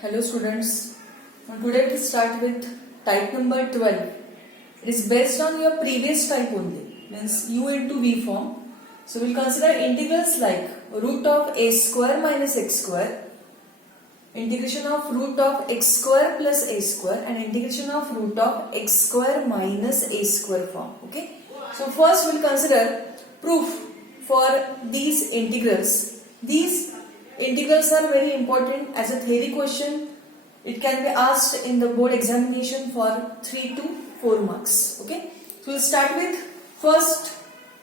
Hello students, today we start with type number 12. It is based on your previous type only, means u into v form. So we'll consider integrals like root of a square minus x square, integration of root of x square plus a square, and integration of root of x square minus a square form. Okay. So first we'll consider proof for these integrals. These integrals are very important as a theory question. It can be asked in the board examination for 3 to 4 marks. Okay. So we'll start with first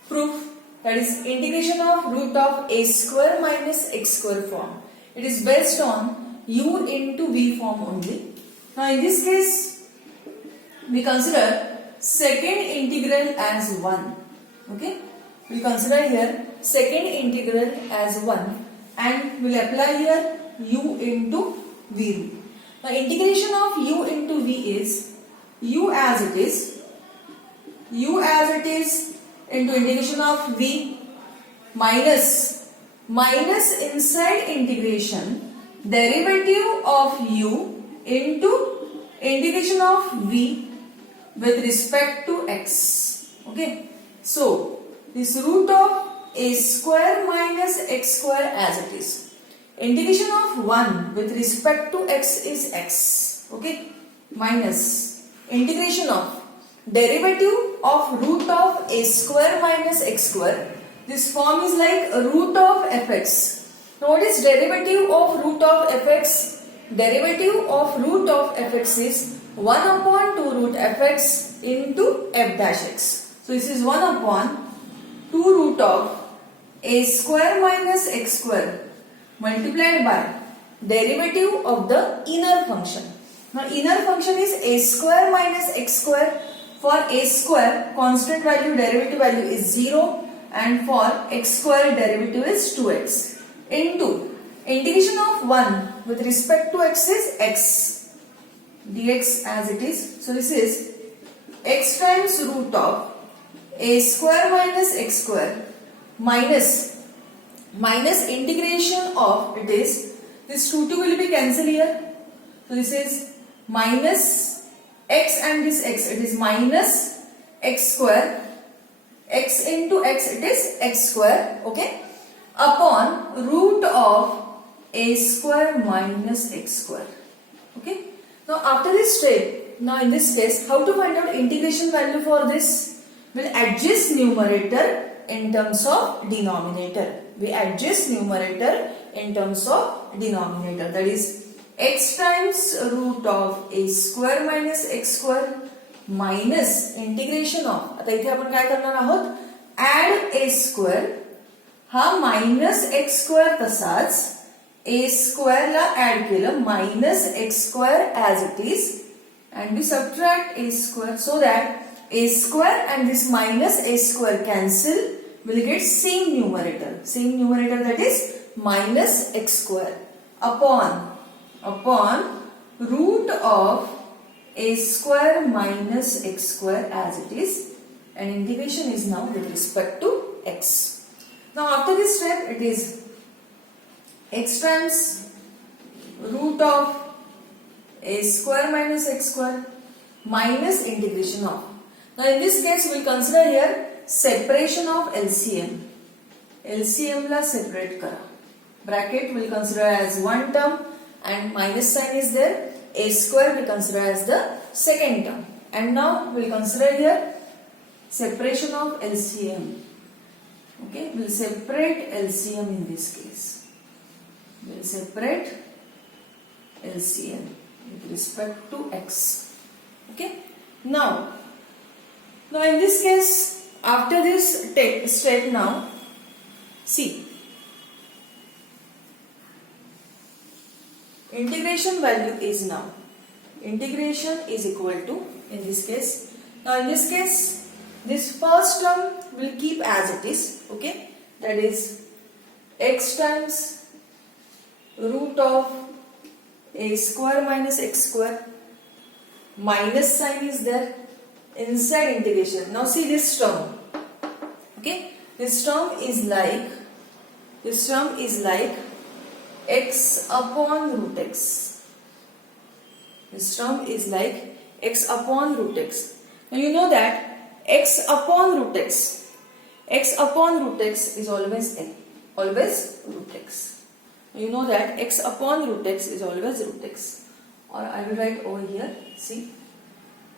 proof, that is integration of root of a square minus x square form. It is based on u into v form only. Now in this case we consider second integral as 1. Okay. We consider here second integral as 1 and we will apply here u into v. Now integration of u into v is u as it is into integration of v minus inside integration derivative of u into integration of v with respect to x. Okay. So this root of a square minus x square as it is. Integration of 1 with respect to x is x. Okay. Minus integration of derivative of root of a square minus x square. This form is like root of fx. Now what is derivative of root of fx? Derivative of root of fx is 1 upon 2 root fx into f dash x. So this is 1 upon 2 root of a square minus x square multiplied by derivative of the inner function. Now inner function is a square minus x square. For a square constant value derivative value is 0 and for x square derivative is 2x into integration of 1 with respect to x is x dx as it is. So this is x times root of a square minus x square minus integration of, it is, this 2 will be cancelled here. So this is minus x and this x, it is minus x square, x into x, it is x square, okay, upon root of a square minus x square. Okay. Now after this step, now in this case, how to find out integration value for this? We'll adjust numerator in terms of denominator. We adjust numerator in terms of denominator. That is x times root of a square minus x square minus integration of, आता इथे आपण काय करणार आहोत, add a square, हा minus x square तसाच a square La add केलं minus x square as it is and we subtract a square so that a square and this minus a square cancel, will get same numerator that is minus x square upon root of a square minus x square as it is, and integration is now with respect to x. Now after this step it is x times root of a square minus x square minus integration of. Now in this case we will consider here separation of LCM. LCM la separate kara. Bracket we will consider as one term and minus sign is there. A square we will consider as the second term. And now we will consider here separation of LCM. Okay, we will separate LCM in this case. We will separate LCM with respect to x. Okay. Now in this case, after this step now, see, integration value is now, integration is equal to, in this case, now in this case, this first term will keep as it is, okay, that is x times root of a square minus x square, minus sign is there, inside integration. Now see this term, okay, this term is like x upon root x. This term is like x upon root x. Now you know that x upon root x is always n, always root x. You know that x upon root x is always root x. Or I will write over here, see,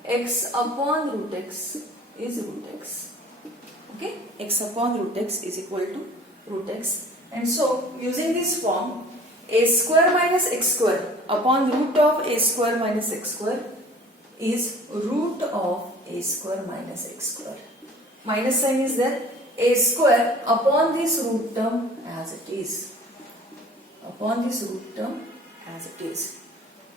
x upon root x is root x. Okay, x upon root x is equal to root x. And so, using this form, a square minus x square upon root of a square minus x square is root of a square minus x square. Minus sign is there. A square upon this root term as it is. Upon this root term as it is.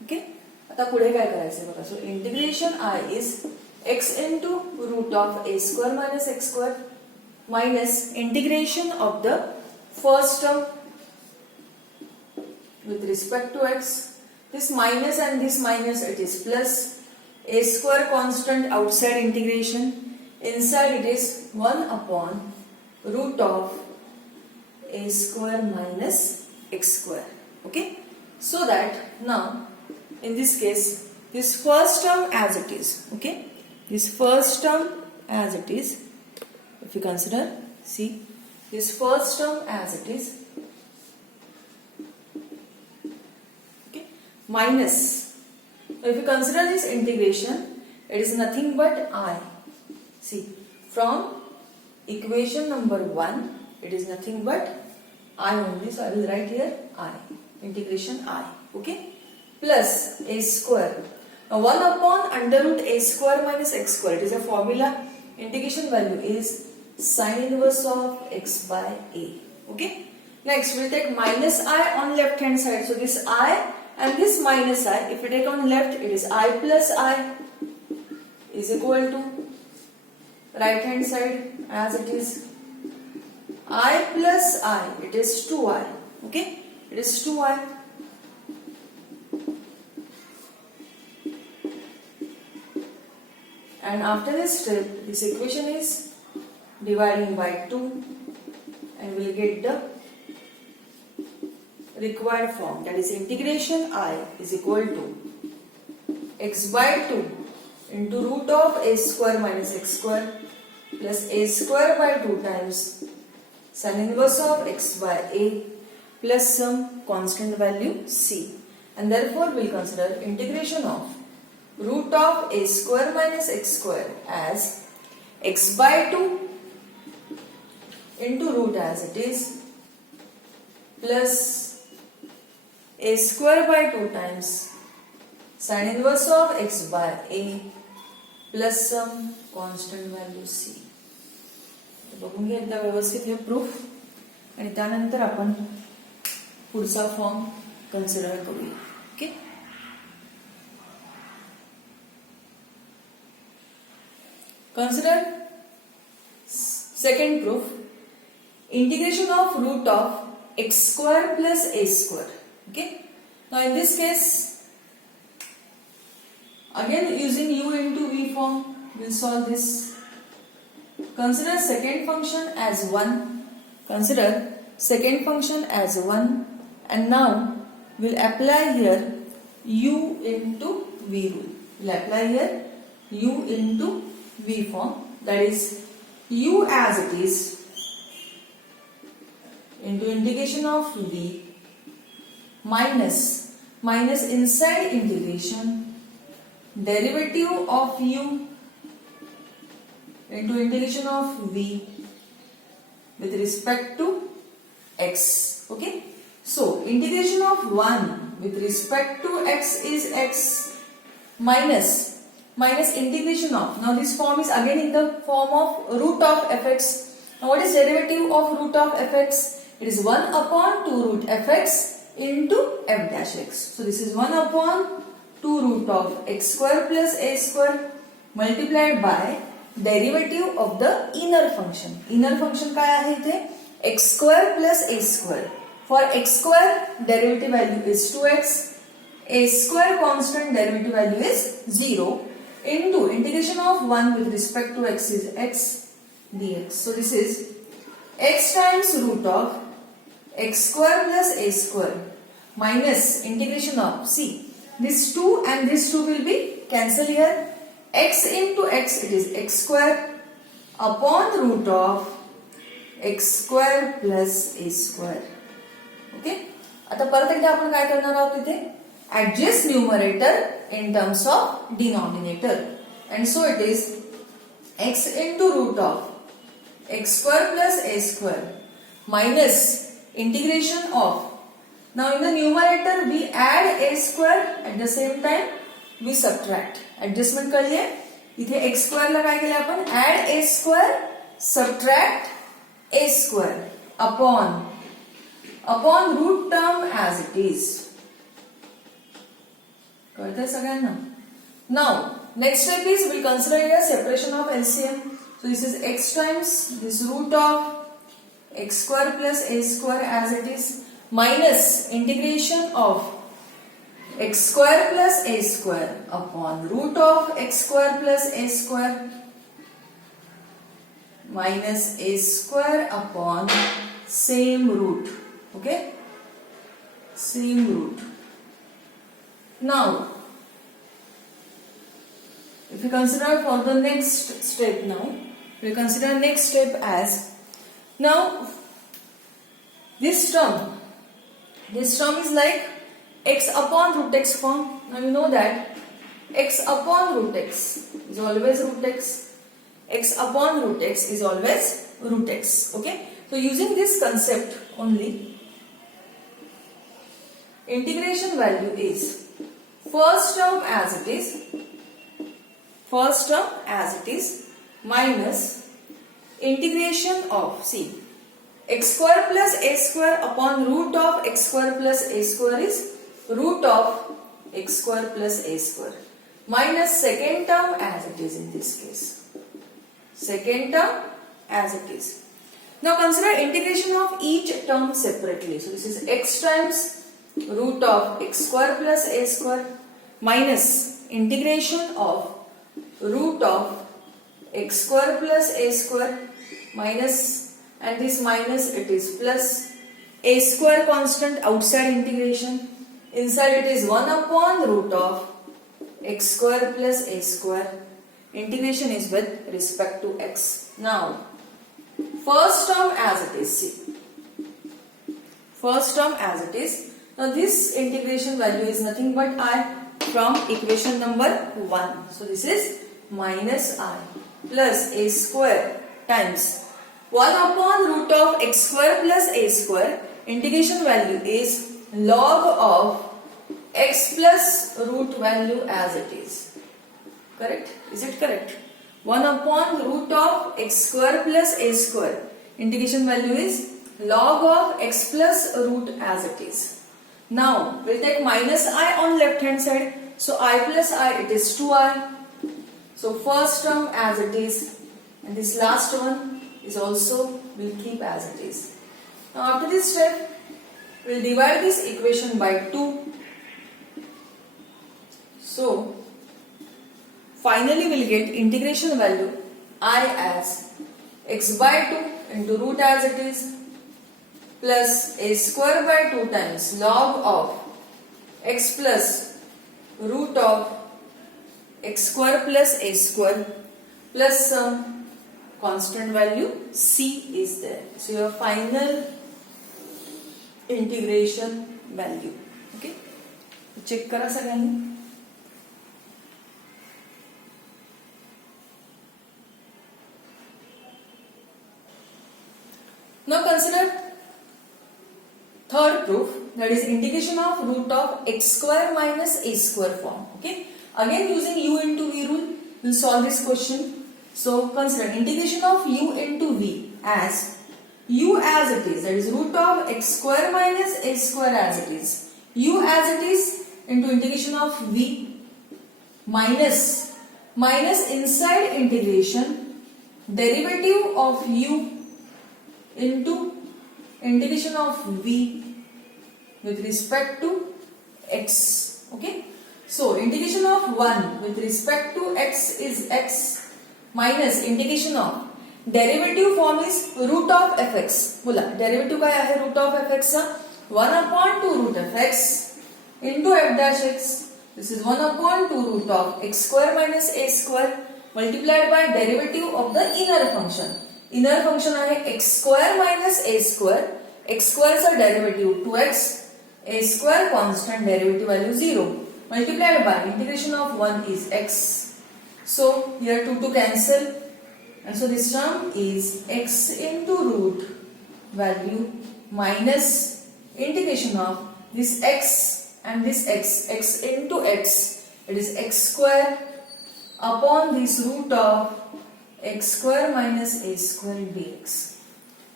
Okay? आता पुढे काय करायचं बघा. So integration I is x into root of a square minus x square minus integration of the first term with respect to x. This minus and this minus, it is plus. A square constant outside integration. Inside it is 1 upon root of a square minus x square. Okay? So that now, in this case, this first term as it is. Okay? This first term as it is. If you consider, see, this first term as it is. Okay? Minus. If you consider this integration, it is nothing but I. See, from equation number 1, it is nothing but I only. So I will write here I. Integration I. Okay? Plus a square. Now 1 upon under root a square minus x square. It is a formula. Integration value is sine inverse of x by a. Okay? Next we will take minus I on left hand side. So this I and this minus I, if we take on left, it is I plus I is equal to right hand side as it is I plus I, it is 2I. Okay? It is 2I. And after this step, this equation is dividing by 2 and we will get the required form, that is integration I is equal to x by 2 into root of a square minus x square plus a square by 2 times sin inverse of x by a plus some constant value c. And therefore we will consider integration of root of a square minus x square as x by 2 into root as it is plus a square by 2 times sin inverse of x by a plus some constant value c. बघून घ्या एकदा व्यवस्थित हे proof आणि त्यानंतर आपण पुढचा form consider करूया. Okay. Consider second proof. Integration of root of x square plus a square. Okay. Now in this case, again using u into v form, we will solve this. Consider second function as 1. Consider second function as 1 and now we will apply here u into v rule. We will apply here u into v form, that is u as it is into integration of v minus inside integration derivative of u into integration of v with respect to x. Okay. So integration of 1 with respect to x is x minus integration of. Now this form is again in the form of root of fx. Now what is derivative of root of fx? It is 1 upon 2 root fx into f dash x. So this is 1 upon 2 root of x square plus a square multiplied by derivative of the inner function. Inner function काय आहे इथे? x square plus a square. For x square derivative value is 2x. A square constant derivative value is 0 into integration of 1 with respect to x is x dx. So this is x times root of x square plus a square minus integration of, see, this 2 and this 2 will be cancel here. X into x, it is x square upon root of x square plus a square. Okay. आता परत एकदा आपण काय करणार आहोत तिथे adjust numerator in terms of denominator, and so it is x into root of x square plus a square minus integration of, now in the numerator we add a square, at the same time we subtract. Adjustment कर लिए, इथे x square ला काय केलं आपण add a square subtract a square upon root term as it is. कळतंय सगळ्यांना? Now next step is we'll consider here separation of LCM. So this is x times this root of x square plus a square as it is minus integration of x square plus a square upon root of x square plus a square minus a square upon same root. Okay, same root. Now if you consider for the next step, now we consider next step as, now this term is like x upon root x form. Now you know that x upon root x is always root x. X upon root x is always root x. Okay. So using this concept only, integration value is first term as it is minus integration of, see, x square plus a square upon root of x square plus a square is root of x square plus a square minus second term as it is in this case. Second term as it is. Now consider integration of each term separately. So this is x times root of x square plus a square minus integration of root of x square plus a square minus, and this minus it is plus a square constant outside integration, inside it is 1 upon root of x square plus a square, integration is with respect to x. Now first term as it is, see, first term as it is. Now this integration value is nothing but I from equation number 1. So this is minus I plus a square times 1 upon root of x square plus a square, integration value is log of x plus root value as it is. Correct? Is it correct? 1 upon root of x square plus a square, integration value is log of x plus root as it is. Now we'll take minus I on left hand side, so I plus I, it is 2I. So first term as it is, and this last one is also will keep as it is. Now after this step, we'll divide this equation by 2. So finally we'll get integration value I as x by 2 into root as it is plus a square by 2 times log of x plus root of x square plus a square plus some constant value c is there. So your final integration value. Okay, check करा सगळ्यांनी. Now consider third proof, that is integration of root of x square minus a square form. Okay, again using u into v rule, we'll solve this question. So consider integration of u into v as u as it is, that is root of x square minus a square as it is, u as it is into integration of v minus inside integration derivative of u into integration of v with respect to x. Okay, so integration of 1 with respect to x is x minus integration of derivative form is root of fx. बोला derivative काय आहे root of fx चा 1 upon 2 root fx into f dash x This is 1 upon 2 root of x square minus a square multiplied by derivative of the inner function. Inner function आहे x square minus a square. x square चा derivative 2x, a square constant derivative value 0 multiplied by integration of 1 is x. So here 2 cancel, and so this term is x into root value minus integration of this x and this x into x, it is x square upon this root of x square minus a square dx.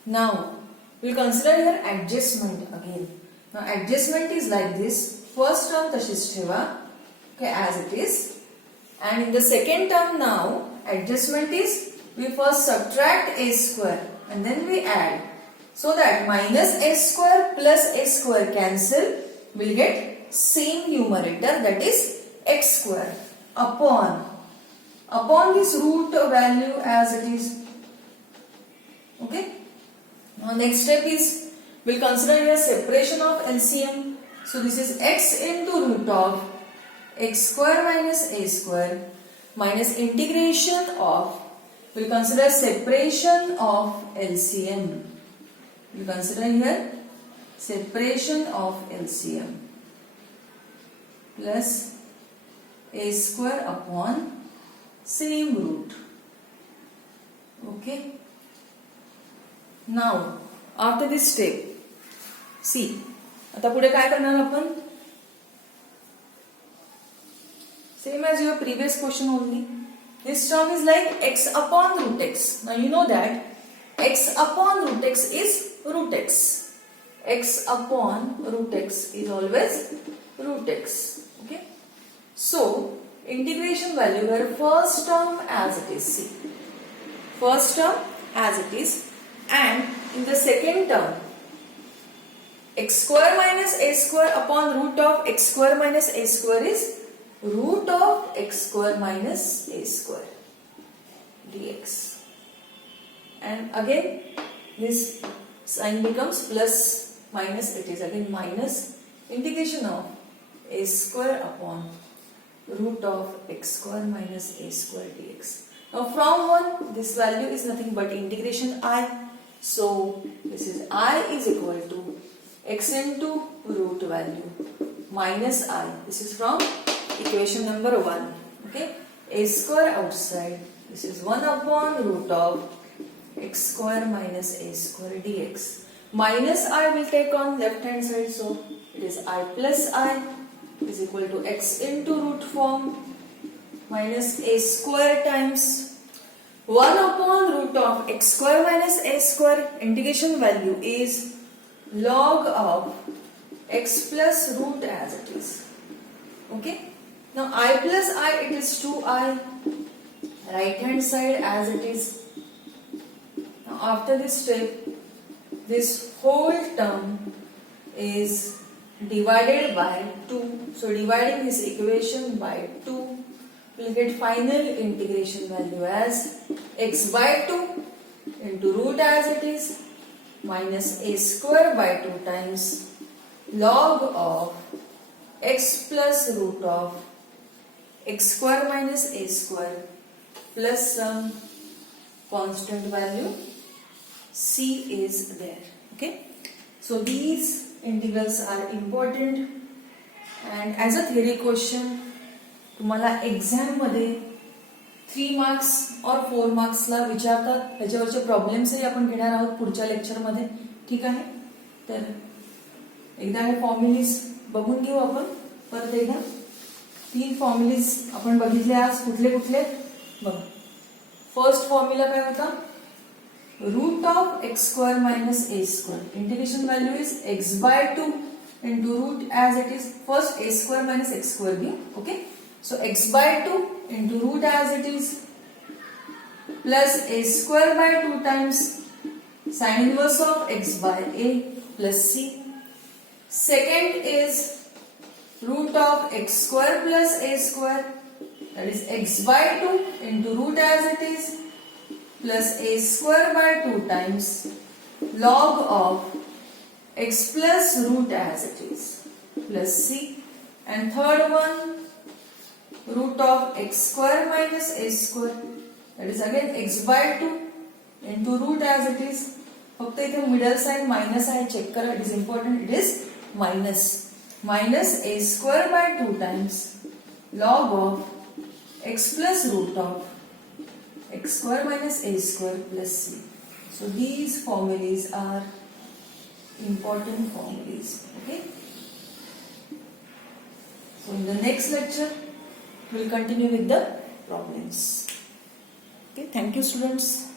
Now we will consider here adjustment again. Now adjustment is like this. First term tashiच ठेवा, okay, as it is, and in the second term now adjustment is we first subtract a square and then we add, so that minus a square plus a square cancel, will get same numerator, that is x square upon this root value as it is. Okay. Now next step is we'll consider here separation of LCM. So this is x into root of x square minus a square minus integration of, we'll consider separation of LCM. We'll consider here separation of LCM plus a square upon same root. Okay. Now after this step, see, आता पुढे काय करणार आपण? Same as your previous question only. This term is like x upon root x. Now you know that x upon root x is root x. X upon root x is always root x. Okay. So integration value where first term as it is. See, first term as it is, and in the second term x square minus a square upon root of x square minus a square is root of x square minus a square dx, and again this sign becomes plus minus, it is again minus integration of a square upon root of x square minus a square dx. Now from 1 this value is nothing but integration I, so this is I is equal to x into root value minus I. This is from equation number 1. Okay, a square outside, this is 1 upon root of x square minus a square dx. Minus I will take on left hand side, so it is I plus I is equal to x into root form minus a square times 1 upon root of x square minus a square. Integration value is log of x plus root as it is. Okay. Now I plus I, it is 2I, right hand side as it is. Now after this step, this whole term is divided by 2. So dividing this equation by 2, we'll get final integration value as x by 2 into root as it is minus a square by 2 times log of x plus root of x square minus a square plus some constant value c is there. Okay, so these integrals are important, and as a theory question तुम्हाला exam मध्ये 3 marks और 4 मार्क्सला विचारतात. त्याच्यावरचे प्रॉब्लेम्सही आपण घेणार आहोत पुढच्या लेक्चरमध्ये. ठीक आहे, तर एकदा हे फॉर्म्युलीज बघून घेऊ आपण परत एकदा. 3 फॉर्म्युलीज आपण बघितले आज. कुठले कुठले बघ. फर्स्ट फॉर्म्युला काय होता? Root of x square minus a square. Integration value is x by 2 into root as it is. First a square minus x square b. Okay, so x by 2 into root as it is plus a square by 2 times sin inverse of x by a plus c. Second is root of x square plus a square, that is x by 2 into root as it is plus a square by 2 times log of x plus root as it is plus c. And third one, root of x square minus a square, that is again x by 2 into root as it is. फक्त इथे middle sign minus आहे, check करा, it is important, it is minus a square by 2 times log of x plus root of x square minus a square plus c. So these formulas are important formulas. Okay. So in the next lecture we will continue with the problems. Okay. Thank you, students.